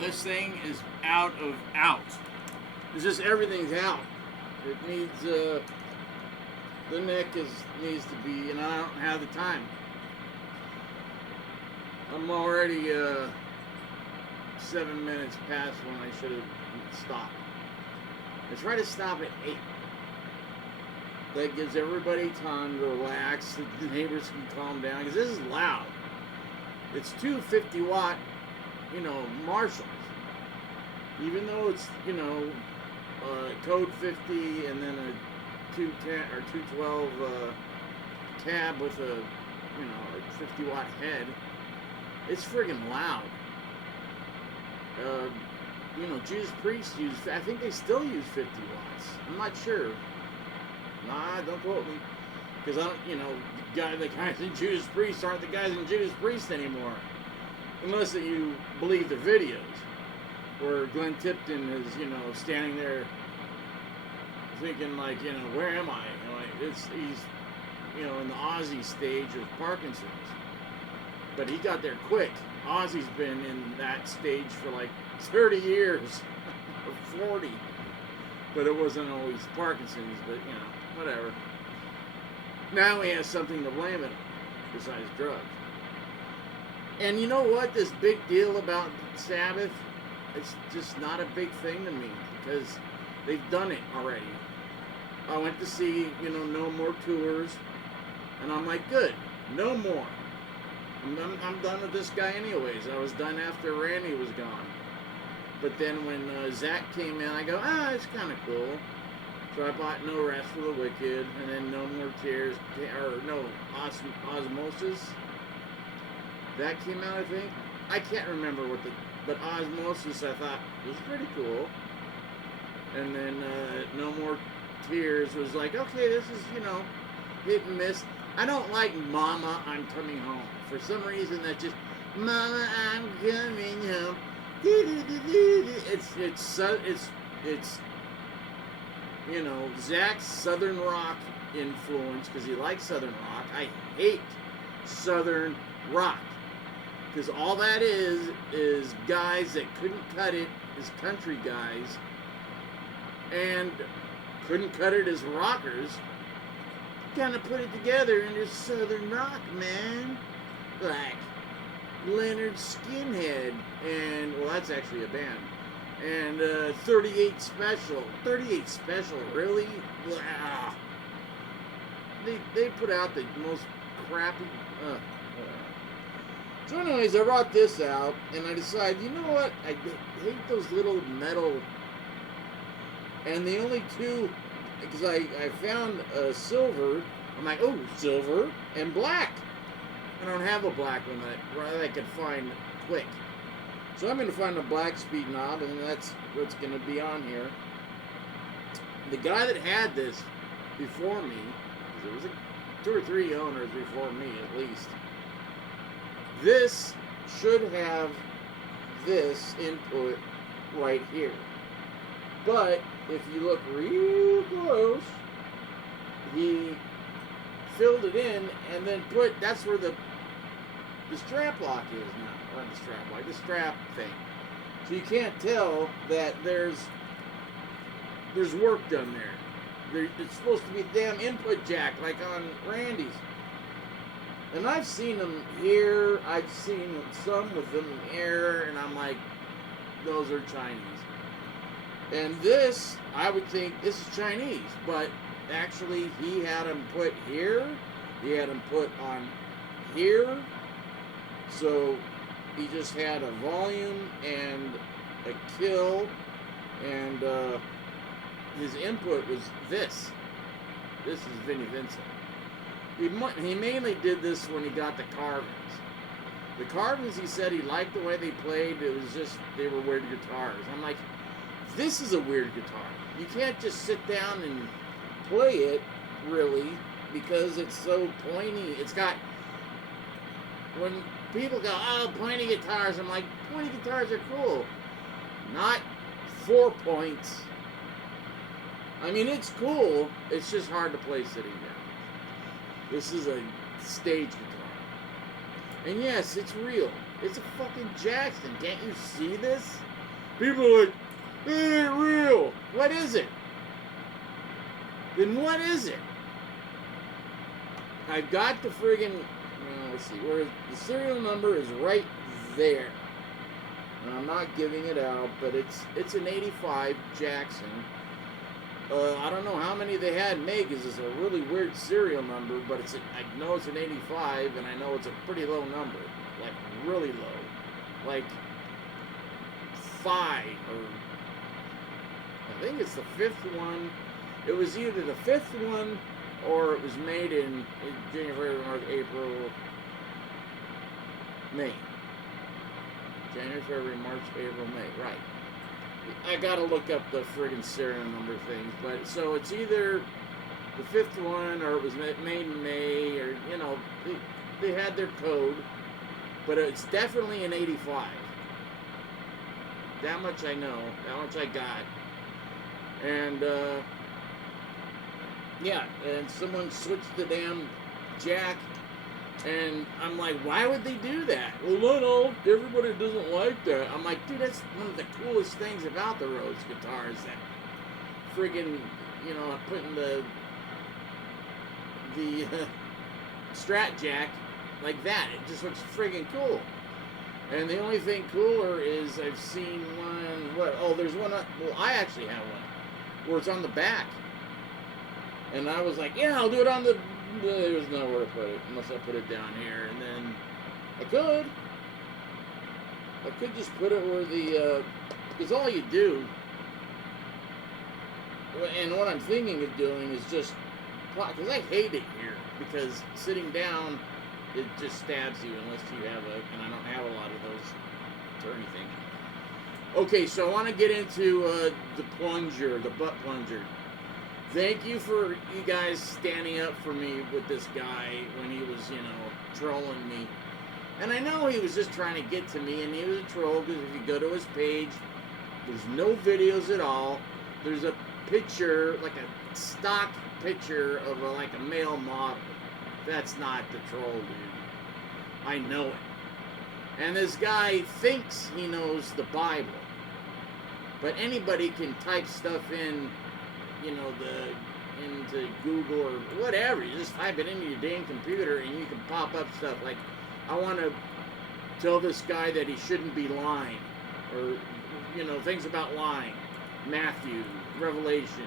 This thing is out of out. It's just everything's out. It needs the neck needs to be, and I don't have the time. I'm already 7 minutes past when I should have stopped. I try to stop at 8. That gives everybody time to relax. The neighbors can calm down because this is loud. It's two 50-watt, Marshalls. Even though it's, code 50 and then a 210 or 212 cab with a 50-watt head, it's friggin' loud. Judas Priest I think they still use 50 watts. I'm not sure. Nah, don't quote me. Because I don't, the guys in Judas Priest aren't the guys in Judas Priest anymore, unless that you believe the videos where Glenn Tipton is, standing there thinking like, where am I? He's, in the Ozzy stage of Parkinson's, but he got there quick. Ozzy's been in that stage for like 30 years, or 40, but it wasn't always Parkinson's, but whatever. Now he has something to blame it on, besides drugs. And you know what? This big deal about Sabbath, it's just not a big thing to me, because they've done it already. I went to see, No More Tours, and I'm like, good, no more. I'm done with this guy anyways. I was done after Randy was gone. But then when Zach came in, I go, it's kind of cool. So I bought No Rest for the Wicked, and then No More Tears, or no, Osmosis. That came out, I think. I can't remember but Osmosis I thought was pretty cool. And then No More Tears was like, okay, this is, hit and miss. I don't like Mama, I'm Coming Home. For some reason, that just, Mama, I'm coming home. It's Zach's Southern rock influence, because he likes Southern rock. I hate Southern rock, because all that is guys that couldn't cut it as country guys, and couldn't cut it as rockers, kind of put it together into Southern rock, man. Like Leonard Skinhead, and, well, that's actually a band. And 38 Special. 38 Special, really? Blah. They put out the most crappy... So anyways, I brought this out, and I decided, you know what? I hate those little metal... And the only two... Because I found silver. I'm like, oh, silver and black. I don't have a black one that I could find quick. So I'm going to find a black speed knob, and that's what's going to be on here. The guy that had this before me, there was 2 or 3 owners before me at least, this should have this input right here. But if you look real close, he filled it in and then that's where the strap lock is now. Or the strap lock, the strap thing. So you can't tell that there's work done there. It's supposed to be a damn input jack like on Randy's. And I've seen them here, I've seen some with them here, and I'm like, those are Chinese. And this, I would think, this is Chinese, but actually he had them put here, he had them put on here, so he just had a volume and a kill, and his input was this. This is Vinnie Vincent. He mainly did this when he got the Carvins. The Carvins, he said he liked the way they played. It was just, they were weird guitars. I'm like, this is a weird guitar. You can't just sit down and play it, really, because it's so pointy. It's got, when people go, oh, pointy guitars, I'm like, pointy guitars are cool. Not 4 points. I mean, it's cool. It's just hard to play sitting down. This is a stage guitar. And yes, it's real. It's a fucking Jackson. Can't you see this? People are like, it ain't real. What is it? Then what is it? I've got the friggin', let's see, where the serial number is right there. And I'm not giving it out, but it's an 85 Jackson. I don't know how many they had made, because it's a really weird serial number, but I know it's an 85, and I know it's a pretty low number. Like, really low. Like, 5, or I think it's the 5th one. It was either the 5th one, or it was made in January, March, April, May. January, February, March, April, May. Right. I gotta look up the friggin' serial number things, but so it's either the fifth one, or it was made in May, or, you know, they had their code, but it's definitely an 85. That much I know, that much I got. And, yeah, and someone switched the damn jack, and I'm like, why would they do that? Well, no, everybody doesn't like that. I'm like, dude, that's one of the coolest things about the Rhodes guitar is that friggin', you know, putting the Strat jack like that. It just looks friggin' cool. And the only thing cooler is I've seen one, there's one, well, I actually have one, where it's on the back. And I was like, yeah, I'll do it on the, there was nowhere to put it, unless I put it down here. And then I could just put it where the, because all you do, and what I'm thinking of doing is just, because I hate it here, because sitting down, it just stabs you unless you have and I don't have a lot of those turny things. Okay, so I want to get into the plunger, the butt plunger. Thank you for you guys standing up for me with this guy when he was, you know, trolling me. And I know he was just trying to get to me, and he was a troll, because if you go to his page, there's no videos at all. There's a picture, like a stock picture of like a male model. That's not the troll, dude. I know it. And this guy thinks he knows the Bible. But anybody can type stuff in, you know, into Google or whatever. You just type it into your dang computer and you can pop up stuff like, I want to tell this guy that he shouldn't be lying. Or, you know, things about lying. Matthew, Revelation.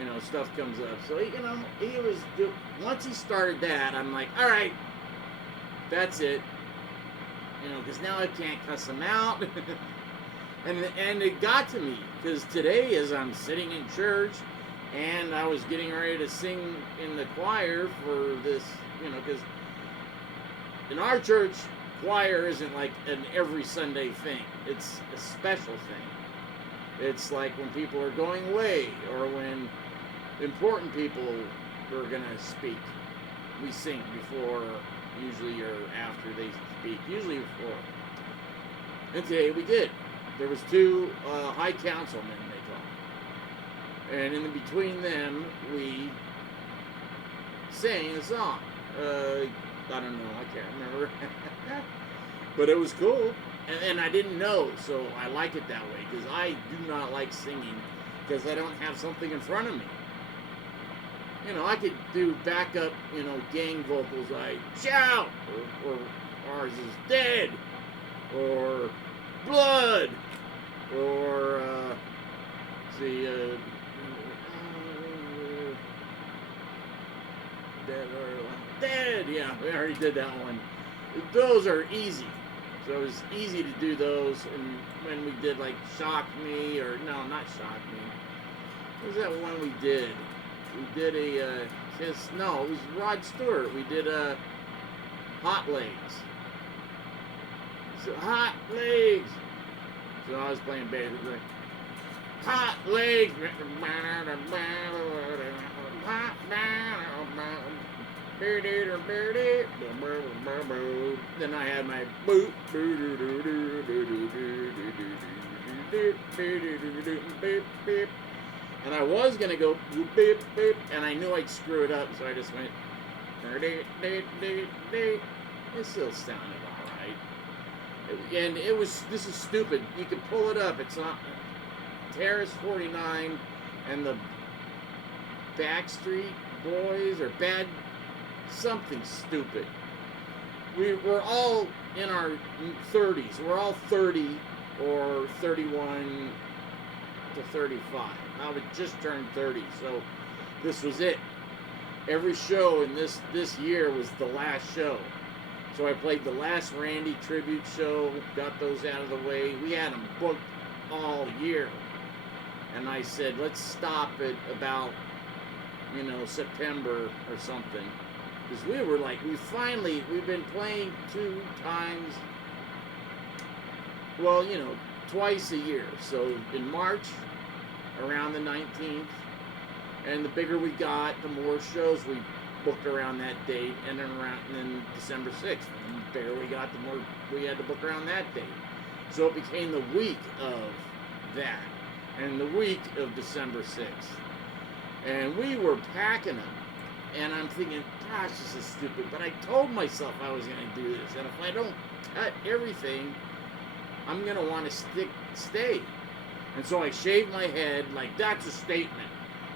You know, stuff comes up. So, you know, he was, once he started that, I'm like, all right, that's it. You know, because now I can't cuss him out. and it got to me, because today, as I'm sitting in church, and I was getting ready to sing in the choir for this, you know, because in our church, choir isn't like an every Sunday thing. It's a special thing. It's like when people are going away, or when important people are going to speak. We sing before, usually, or after they speak. Usually before. And today we did. There was two high councilmen, they call them. And in between them, we sang a song. I don't know, I can't remember. But it was cool. And I didn't know, so I like it that way. Because I do not like singing, because I don't have something in front of me. You know, I could do backup, you know, gang vocals like shout, or ours is dead, or blood, or dead, yeah, we already did that one. Those are easy, so it was easy to do those. And when we did like Shock Me, or no, not Shock Me, what was that one we did? We did a Kiss, no, it was Rod Stewart. We did a Hot Legs. So Hot Legs. So I was playing bass. Like, Hot Legs. Then I had my boot. And I was going to go boop, beep, beep, and I knew I'd screw it up, so I just went, it still sounded alright. And it was, this is stupid. You can pull it up. It's on Terrace 49 and the Backstreet Boys, or Bad, something stupid. We're all in our 30s. We're all 30 or 31 to 35. I would just turn 30, so this was it. Every show in this year was the last show. So I played the last Randy tribute show, got those out of the way. We had them booked all year. And I said, let's stop at about, you know, September or something. Because we were like, we've been playing 2 times, well, you know, twice a year. So in March, around the 19th, And the bigger we got, the more shows we booked around that date, and then December 6th. And the bigger we got, the more we had to book around that date. So it became the week of that, and the week of December 6th. And we were packing them. And I'm thinking, gosh, this is stupid. But I told myself I was going to do this. And if I don't cut everything, I'm going to want to stay. And so I shaved my head, like, that's a statement.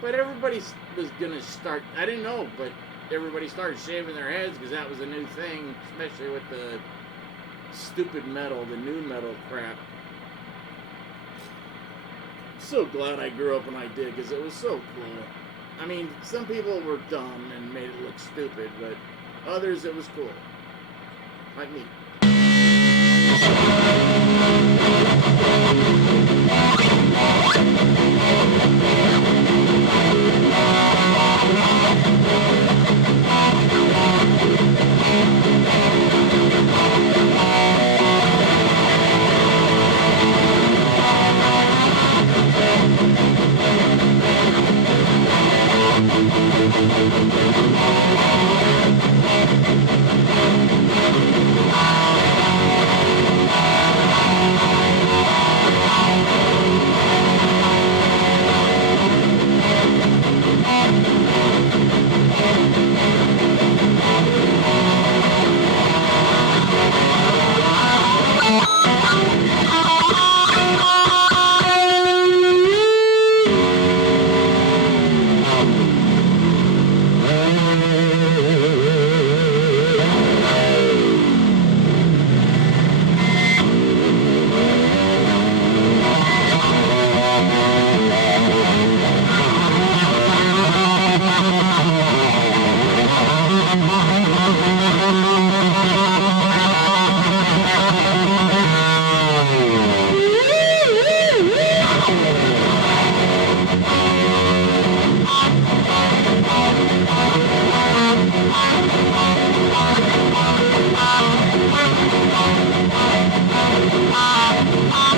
But everybody was going to start, I didn't know, but everybody started shaving their heads because that was a new thing, especially with the stupid metal, the new metal crap. So glad I grew up when I did, because it was so cool. I mean, some people were dumb and made it look stupid, but others it was cool. Like me.